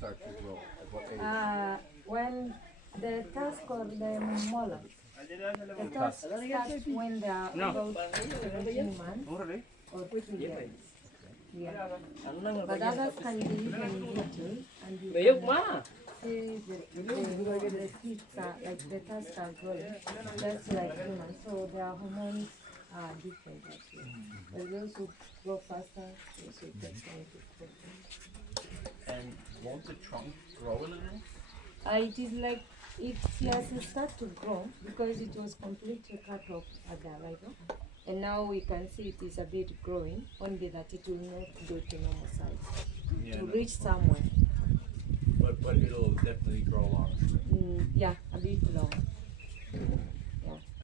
Start to grow? At what age? When the tusk or the molars, the tusk starts when they are about 17 months or 2 years. Yeah. But others can be even little, and you can see the teeth are like the tusks are growing, just like humans. So their hormones are different actually. But those who grow faster, those who take time to grow. And won't the trunk grow a little? It is like it has start to grow because it was completely cut off at the arrival, and now we can see it is a bit growing. Only that it will not go to normal size to reach somewhere. But it'll definitely grow longer. Yeah, a bit long.